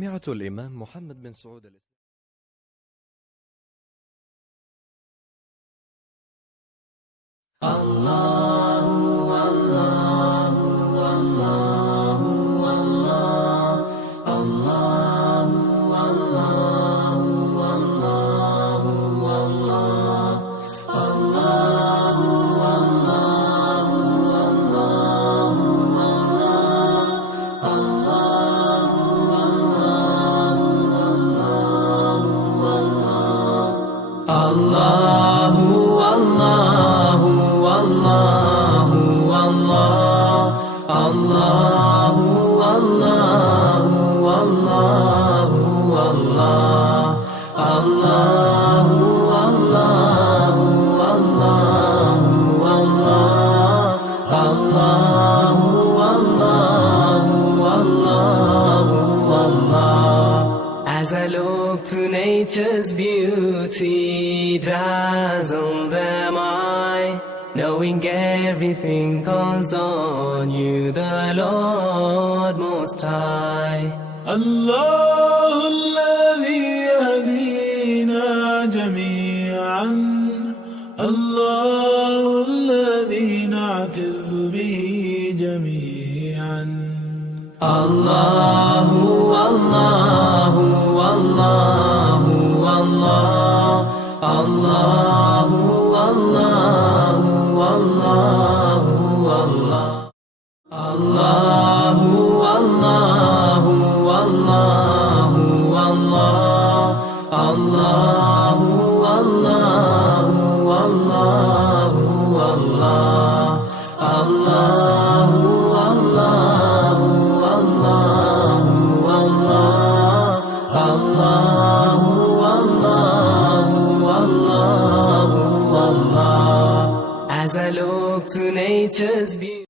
جامعة الإمام محمد بن سعود الله الله الله الله الله الله الله As I look to nature's beauty, dazzled am I, knowing everything calls on you, the Lord Most High. الله الذي يهدينا جميعا، الله الذي نعتز به جميعا. الله الله الله الله الله الله الله الله الله الله الله الله الله الله الله الله الله As I look to nature's beauty.